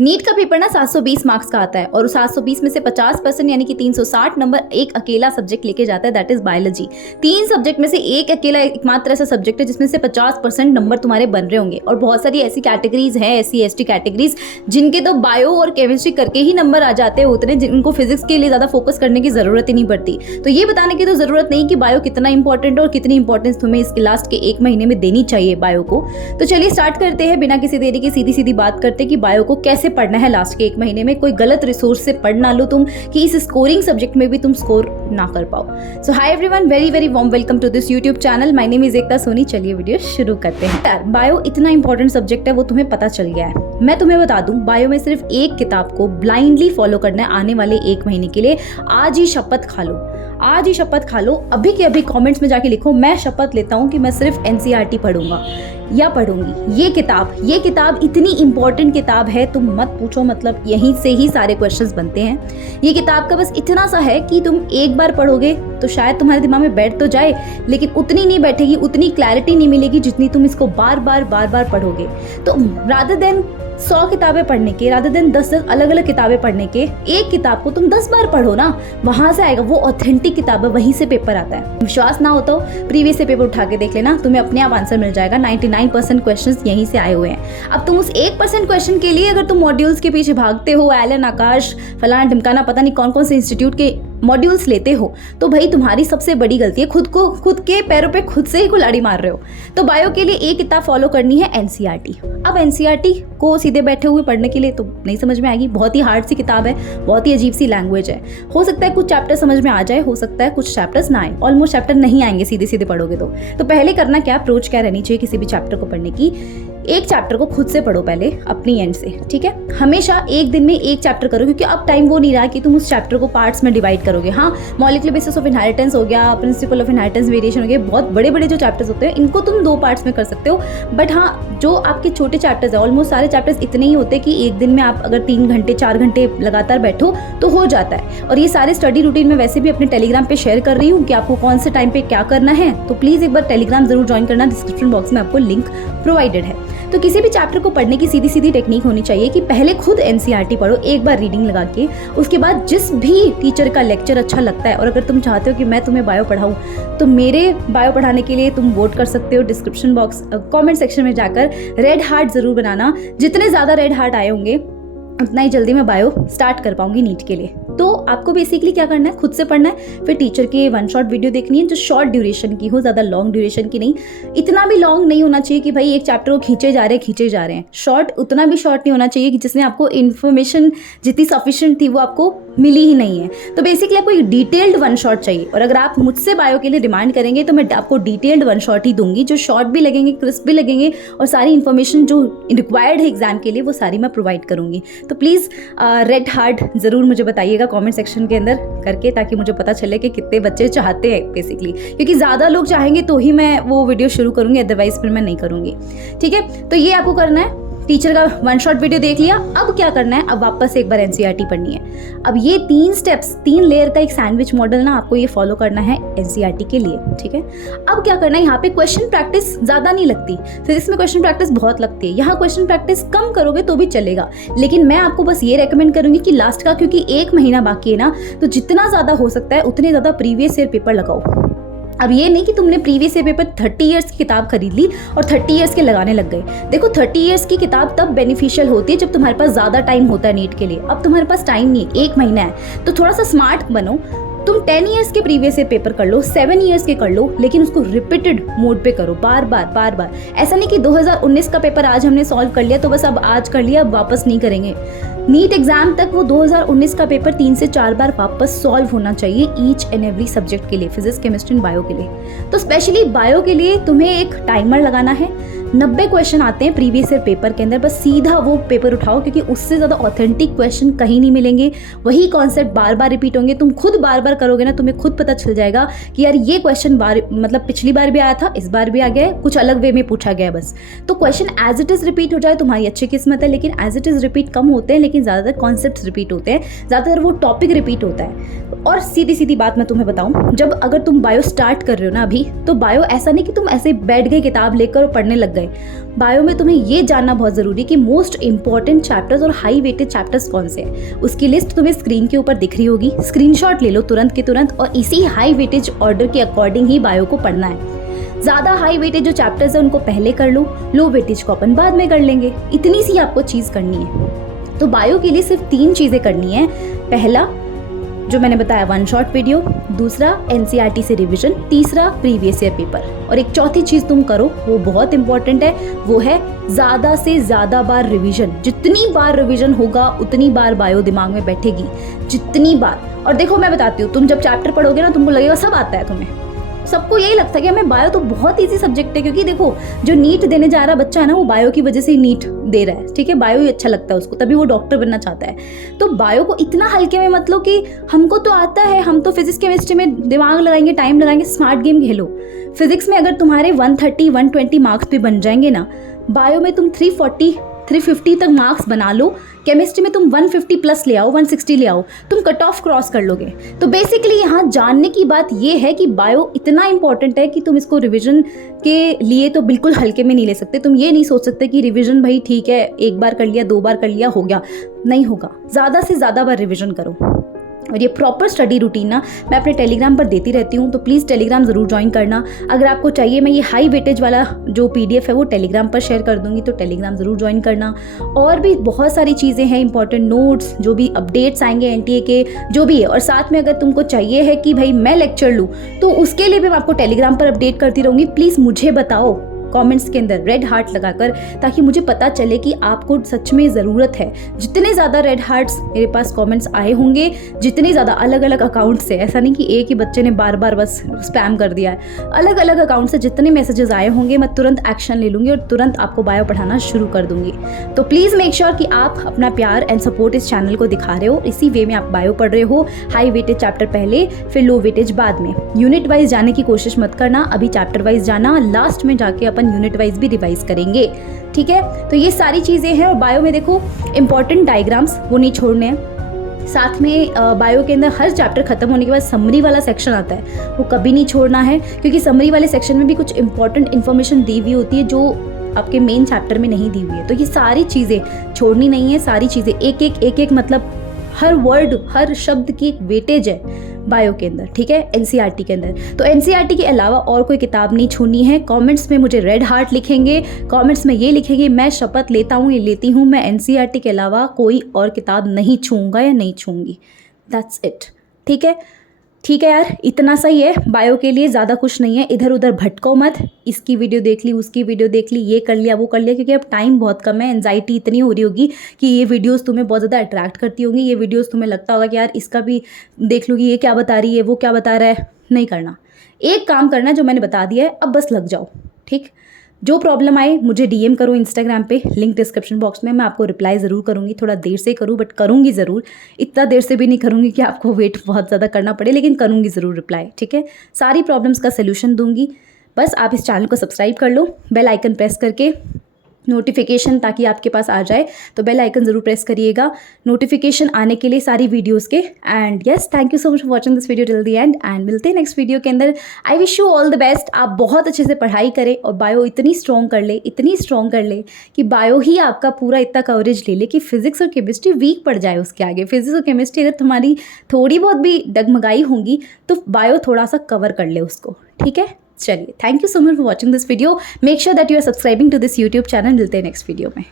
NEET का paper ना 720 marks का आता है और उस 720 में से 50% यानी कि 360 नंबर एक अकेला सब्जेक्ट लेके जाता है, दैट इज बायोलॉजी। 3 सब्जेक्ट में से एक अकेला एकमात्र ऐसा सब्जेक्ट है जिसमें से 50% नंबर तुम्हारे बन रहे होंगे। और बहुत सारी ऐसी कैटेगरीज हैं, SC ST कैटेगरीज, जिनके तो बायो और केमिस्ट्री करके ही नंबर आ जाते हैं उतने, जिनको फिजिक्स के लिए ज़्यादा फोकस करने की ज़रूरत ही नहीं पड़ती। तो ये बताने की तो ज़रूरत नहीं कि बायो कितना इंपॉर्टेंट है और कितनी इंपॉर्टेंस तुम्हें इसके लास्ट के 1 महीने में देनी चाहिए बायो को। तो चलिए स्टार्ट करते हैं, बिना किसी देरी की सीधी सीधी बात करते हैं कि बायो को कैसे पढ़ना है लास्ट के 1 महीने में। कोई गलत रिसोर्स से पढ़ ना लो तुम कि इस स्कोरिंग सब्जेक्ट में भी तुम स्कोर ना कर पाओ। So hi everyone, very very warm welcome to this YouTube channel. My name is Ekta Soni. चलिए वीडियो शुरू करते हैं। यार बायो इतना इंपॉर्टेंट सब्जेक्ट है, वो तुम्हें पता चल गया है। मैं तुम्हें बता दूं, बायो में सिर्फ एक किताब को ब्लाइंडली फॉलो करना है आने वाले 1 महीने के लिए। आज ही शपथ खा लो, आज ही शपथ खा लो, अभी के अभी कमेंट्स में जाके लिखो, मैं शपथ लेता हूँ कि मैं सिर्फ NCERT पढ़ूंगा या पढ़ूंगी। ये किताब इतनी इंपॉर्टेंट किताब है, तुम मत पूछो। मतलब यहीं से ही सारे क्वेश्चंस बनते हैं। ये किताब का बस इतना सा है कि तुम एक बार पढ़ोगे तो शायद तुम्हारे दिमाग में बैठ तो जाए, लेकिन उतनी नहीं बैठेगी, उतनी क्लैरिटी नहीं मिलेगी जितनी तुम इसको बार बार पढ़ोगे। तो रादर देन 100 किताबें पढ़ने के, रादर देन 10 अलग अलग किताबें पढ़ने के, एक किताब को तुम 10 बार पढ़ो ना, वहां से आएगा वो ऑथेंटिक किताब है, वहीं से पेपर आता है। विश्वास ना हो तो प्रीवियस से पेपर उठा के देख लेना, तुम्हें अपने आप आंसर मिल जाएगा। 99% क्वेश्चंस यहीं से आए हुए हैं। अब तुम उस 1% क्वेश्चन के लिए अगर तुम मॉड्यूल्स के पीछे भागते हो, एलन, आकाश, फलाना ढिमकाना, पता नहीं कौन कौन से इंस्टीट्यूट के मॉड्यूल्स लेते हो, तो भाई तुम्हारी सबसे बड़ी गलती है, खुद के पैरों पे खुद से ही कुल्हाड़ी मार रहे हो। तो बायो के लिए एक किताब फॉलो करनी है, NCERT। अब NCERT को सीधे बैठे हुए पढ़ने के लिए तो नहीं समझ में आएगी, बहुत ही हार्ड सी किताब है, बहुत ही अजीब सी लैंग्वेज है। हो सकता है कुछ चैप्टर समझ में आ जाए, हो सकता है कुछ चैप्टर्स ना आए, ऑलमोस्ट चैप्टर नहीं आएंगे सीधे सीधे पढ़ोगे तो पहले करना क्या, अप्रोच क्या रहनी चाहिए किसी भी चैप्टर को पढ़ने की। एक चैप्टर को खुद से पढ़ो पहले अपनी एंड से, ठीक है। हमेशा एक दिन में एक चैप्टर करो, क्योंकि अब टाइम वो नहीं रहा कि तुम उस चैप्टर को पार्ट्स में डिवाइड करोगे। हाँ, मॉलिक्यूलर बेसिस ऑफ इनहेरिटेंस हो गया, प्रिंसिपल ऑफ इनहेरिटेंस वेरिएशन हो गया, बहुत बड़े बड़े जो चैप्टर्स होते हैं इनको तुम 2 पार्ट्स में कर सकते हो। बट हाँ, जो आपके छोटे चैप्टर्स है, ऑलमोस्ट सारे चैप्टर्स इतने ही होते हैं कि एक दिन में आप अगर 3 घंटे 4 घंटे लगातार बैठो तो हो जाता है। और ये सारे स्टडी रूटीन में वैसे भी अपने टेलीग्राम पे शेयर कर रही हूँ कि आपको कौन से टाइम पे क्या करना है, तो प्लीज एक बार टेलीग्राम जरूर ज्वाइन करना, डिस्क्रिप्शन बॉक्स में आपको लिंक प्रोवाइडेड है। तो किसी भी चैप्टर को पढ़ने की सीधी सीधी टेक्निक होनी चाहिए कि पहले खुद NCERT पढ़ो एक बार रीडिंग लगा के, उसके बाद जिस भी टीचर का लेक्चर अच्छा लगता है, और अगर तुम चाहते हो कि मैं तुम्हें बायो पढ़ाऊँ तो मेरे बायो पढ़ाने के लिए तुम वोट कर सकते हो। डिस्क्रिप्शन बॉक्स कमेंट सेक्शन में जाकर रेड हार्ट जरूर बनाना, जितने ज़्यादा रेड हार्ट आए होंगे उतना ही जल्दी मैं बायो स्टार्ट कर पाऊंगी नीट के लिए। तो आपको बेसिकली क्या करना है, खुद से पढ़ना है, फिर टीचर की 1 शॉट वीडियो देखनी है जो शॉर्ट ड्यूरेशन की हो, ज़्यादा लॉन्ग ड्यूरेशन की नहीं। इतना भी लॉन्ग नहीं होना चाहिए कि भाई एक चैप्टर को खींचे जा रहे हैं। शॉर्ट उतना भी शॉर्ट नहीं होना चाहिए कि जिसमें आपको इन्फॉर्मेशन जितनी सफिशिएंट थी वो आपको मिली ही नहीं है। तो बेसिकली आपको एक डिटेल्ड 1 शॉट चाहिए, और अगर आप मुझसे बायो के लिए डिमांड करेंगे तो मैं आपको डिटेल्ड 1 शॉट ही दूंगी, जो शॉर्ट भी लगेंगे, क्रिस्प भी लगेंगे, और सारी इन्फॉर्मेशन जो रिक्वायर्ड है एग्जाम के लिए वो सारी मैं प्रोवाइड करूंगी। तो प्लीज़ रेड हार्ट ज़रूर मुझे बताइएगा कमेंट सेक्शन के अंदर करके, ताकि मुझे पता चले कि कितने बच्चे चाहते हैं बेसिकली, क्योंकि ज़्यादा लोग चाहेंगे तो ही मैं वो वीडियो शुरू करूँगी, अदरवाइज फिर मैं नहीं करूँगी, ठीक है। तो ये आपको करना है, टीचर का 1 शॉट वीडियो देख लिया। अब क्या करना है, अब वापस एक बार NCERT पढ़नी है। अब ये 3 स्टेप्स, 3 लेयर का एक सैंडविच मॉडल ना आपको ये फॉलो करना है NCERT के लिए, ठीक है। अब क्या करना है, यहाँ पे क्वेश्चन प्रैक्टिस ज़्यादा नहीं लगती, फिजिक्स में क्वेश्चन प्रैक्टिस बहुत लगती है, यहाँ क्वेश्चन प्रैक्टिस कम करोगे तो भी चलेगा, लेकिन मैं आपको बस ये रेकमेंड करूँगी कि लास्ट का, क्योंकि 1 महीना बाकी है ना, तो जितना ज़्यादा हो सकता है उतने ज़्यादा प्रीवियस ईयर पेपर लगाओ। अब ये नहीं कि तुमने प्रीवियस ईयर पेपर 30 इयर्स की किताब खरीद ली और 30 इयर्स के लगाने लग गए। देखो 30 इयर्स की किताब तब बेनिफिशियल होती है जब तुम्हारे पास ज़्यादा टाइम होता है नीट के लिए। अब तुम्हारे पास टाइम नहीं है, 1 महीना है, तो थोड़ा सा स्मार्ट बनो। तुम 10 इयर्स के प्रीवियस ईयर पेपर कर लो, 7 इयर्स के कर लो, लेकिन उसको रिपीटेड मोड पे करो, बार बार। ऐसा नहीं कि 2019 का पेपर आज हमने सॉल्व कर लिया तो बस अब आज कर लिया, अब वापस नहीं करेंगे। नीट एग्जाम तक वो 2019 का पेपर 3 से 4 बार वापस सॉल्व होना चाहिए ईच एंड एवरी सब्जेक्ट के लिए, फिजिक्स, केमिस्ट्री एंड बायो के लिए। तो स्पेशली बायो के लिए तुम्हें एक टाइमर लगाना है। 90 क्वेश्चन आते हैं प्रीवियस ईयर पेपर के अंदर, बस सीधा वो पेपर उठाओ, क्योंकि उससे ज़्यादा ऑथेंटिक क्वेश्चन कहीं नहीं मिलेंगे। वही कॉन्सेप्ट बार बार रिपीट होंगे, तुम खुद बार बार करोगे ना, तुम्हें खुद पता चल जाएगा कि यार ये क्वेश्चन मतलब पिछली बार भी आया था, इस बार भी आ गया है, कुछ अलग वे में पूछा गया है बस। तो question as it is repeat हो जाए तुम्हारी अच्छी किस्मत है, लेकिन एज इट इज़ रिपीट कम होते हैं, लेकिन ज़्यादातर कॉन्सेप्ट्स रिपीट होते हैं, ज़्यादातर वो टॉपिक रिपीट होता है। और सीधी सीधी बात मैं तुम्हें बताऊं, जब अगर तुम बायो स्टार्ट कर रहे हो ना अभी, तो बायो ऐसा नहीं कि तुम ऐसे बैठ गए किताब लेकर और पढ़ने लग गए। गए। बायो में तुम्हें ये जानना बहुत ज़रूरी है कि मोस्ट इंपॉर्टेंट चैप्टर्स और हाई वेटेड चैप्टर्स कौन से हैं। उसकी लिस्ट तुम्हें स्क्रीन के ऊपर दिख रही होगी, स्क्रीनशॉट ले लो तुरंत के तुरंत और इसी हाई वेटेज ऑर्डर के अकॉर्डिंग ही बायो को पढ़ना है। ज़्यादा हाई वेटेज जो चैप्टर्स हैं उनको पहले कर लो, लो वेटेज को अपन बाद में कर लेंगे। इतनी सी आपको चीज़ करनी है। तो बायो के लिए सिर्फ 3 चीज़ें करनी है। पहला जो मैंने बताया 1 शॉट वीडियो, दूसरा एनसीईआरटी से रिवीजन, तीसरा प्रीवियस ईयर पेपर और एक चौथी चीज़ तुम करो, वो बहुत इंपॉर्टेंट है, वो है ज़्यादा से ज़्यादा बार रिवीजन। जितनी बार रिवीजन होगा उतनी बार बायो दिमाग में बैठेगी, जितनी बार। और देखो मैं बताती हूँ, तुम जब चैप्टर पढ़ोगे ना तुमको लगेगा सब आता है तुम्हें। सबको यही लगता है कि हमें बायो तो बहुत इजी सब्जेक्ट है, क्योंकि देखो जो नीट देने जा रहा बच्चा है ना वो बायो की वजह से ही नीट दे रहा है, ठीक है। बायो ही अच्छा लगता है उसको, तभी वो डॉक्टर बनना चाहता है। तो बायो को इतना हल्के में मत लो कि हमको तो आता है, हम तो फिजिक्स केमिस्ट्री में दिमाग लगाएंगे, टाइम लगाएंगे, स्मार्ट गेम खेलो। फिजिक्स में अगर तुम्हारे 130 120 मार्क्स भी बन जाएंगे ना, बायो में तुम 340 350 तक मार्क्स बना लो, केमिस्ट्री में तुम 150 प्लस ले आओ, 160 ले आओ, तुम कट ऑफ क्रॉस कर लोगे। तो बेसिकली यहाँ जानने की बात ये है कि बायो इतना इंपॉर्टेंट है कि तुम इसको रिवीजन के लिए तो बिल्कुल हल्के में नहीं ले सकते। तुम ये नहीं सोच सकते कि रिवीजन भाई ठीक है, 1 बार कर लिया, 2 बार कर लिया, हो गया, नहीं होगा। ज़्यादा से ज़्यादा बार रिवीजन करो। और ये प्रॉपर स्टडी रूटीन ना मैं अपने टेलीग्राम पर देती रहती हूँ, तो प्लीज़ टेलीग्राम ज़रूर ज्वाइन करना। अगर आपको चाहिए मैं ये हाई वेटेज वाला जो PDF है वो टेलीग्राम पर शेयर कर दूँगी, तो टेलीग्राम ज़रूर ज्वाइन करना। और भी बहुत सारी चीज़ें हैं, इंपॉर्टेंट नोट्स, जो भी अपडेट्स आएंगे NTA के, जो भी है। और साथ में अगर तुमको चाहिए है कि भाई मैं लेक्चर लूँ, तो उसके लिए भी मैं आपको टेलीग्राम पर अपडेट करती रहूँगी। प्लीज़ मुझे बताओ कमेंट्स के अंदर रेड हार्ट लगाकर, ताकि मुझे पता चले कि आपको सच में ज़रूरत है। जितने ज़्यादा रेड हार्ट्स मेरे पास कमेंट्स आए होंगे, जितने ज़्यादा अलग अलग अकाउंट से, ऐसा नहीं कि एक ही बच्चे ने बार बार बस स्पैम कर दिया है, अलग अलग अकाउंट से जितने मैसेजेस आए होंगे मैं तुरंत एक्शन ले लूँगी और तुरंत आपको बायो पढ़ाना शुरू कर दूँगी। तो प्लीज़ मेक श्योर कि आप अपना प्यार एंड सपोर्ट इस चैनल को दिखा रहे हो, इसी वे में आप बायो पढ़ रहे हो। हाई वेटेज चैप्टर पहले, फिर लो वेटेज बाद में। यूनिट वाइज जाने की कोशिश मत करना, अभी चैप्टर वाइज जाना, लास्ट में जाके अपन यूनिट वाइज भी रिवाइज करेंगे, ठीक है। तो ये सारी चीज़ें हैं। और बायो में देखो इंपॉर्टेंट डायग्राम्स वो नहीं छोड़ने हैं। साथ में बायो के अंदर हर चैप्टर खत्म होने के बाद समरी वाला सेक्शन आता है, वो कभी नहीं छोड़ना है, क्योंकि समरी वाले सेक्शन में भी कुछ इंपॉर्टेंट इन्फॉर्मेशन दी हुई होती है जो आपके मेन चैप्टर में नहीं दी हुई है। तो ये सारी चीज़ें छोड़नी नहीं है, सारी चीज़ें एक एक मतलब हर वर्ड, हर शब्द की एक वेटेज है बायो के अंदर, ठीक है, एनसीईआरटी के अंदर। तो एनसीईआरटी के अलावा और कोई किताब नहीं छूनी है। कमेंट्स में मुझे रेड हार्ट लिखेंगे, कमेंट्स में ये लिखेंगे मैं शपथ लेता हूँ, ये लेती हूँ, मैं एनसीईआरटी के अलावा कोई और किताब नहीं छूँगा या नहीं छूँगी। दैट्स इट, ठीक है। ठीक है यार, इतना सही है बायो के लिए, ज़्यादा कुछ नहीं है। इधर उधर भटको मत, इसकी वीडियो देख ली, उसकी वीडियो देख ली, ये कर लिया, वो कर लिया, क्योंकि अब टाइम बहुत कम है। एंजाइटी इतनी हो रही होगी कि ये वीडियोस तुम्हें बहुत ज़्यादा अट्रैक्ट करती होंगी, ये वीडियोस तुम्हें लगता होगा कि यार इसका भी देख लूँगी, ये क्या बता रही है, वो क्या बता रहा है। नहीं करना, एक काम करना जो मैंने बता दिया है, अब बस लग जाओ, ठीक। जो प्रॉब्लम आए मुझे DM करो इंस्टाग्राम पे, लिंक डिस्क्रिप्शन बॉक्स में, मैं आपको रिप्लाई ज़रूर करूँगी। थोड़ा देर से करूँ बट करूँगी ज़रूर, इतना देर से भी नहीं करूँगी कि आपको वेट बहुत ज़्यादा करना पड़े, लेकिन करूँगी ज़रूर रिप्लाई, ठीक है। सारी प्रॉब्लम्स का सलूशन दूँगी। बस आप इस चैनल को सब्सक्राइब कर लो, बेल आइकन प्रेस करके, नोटिफिकेशन ताकि आपके पास आ जाए, तो बेल आइकन ज़रूर प्रेस करिएगा नोटिफिकेशन आने के लिए सारी वीडियोस के। And yes, thank you so much for watching this video till the end, and मिलते हैं नेक्स्ट वीडियो के अंदर। I wish you all the best. आप बहुत अच्छे से पढ़ाई करें और बायो इतनी स्ट्रॉन्ग कर ले, इतनी स्ट्रॉन्ग कर ले कि बायो ही आपका पूरा इतना कवरेज ले ले कि फिजिक्स और केमिस्ट्री वीक पड़ जाए उसके आगे। फिजिक्स और केमिस्ट्री अगर तुम्हारी थोड़ी बहुत भी डगमगाई होंगी तो बायो थोड़ा सा कवर कर ले उसको, ठीक है। चलिए, thank you so much for watching this video. Make sure that you are subscribing to this YouTube channel. मिलते हैं नेक्स्ट वीडियो में।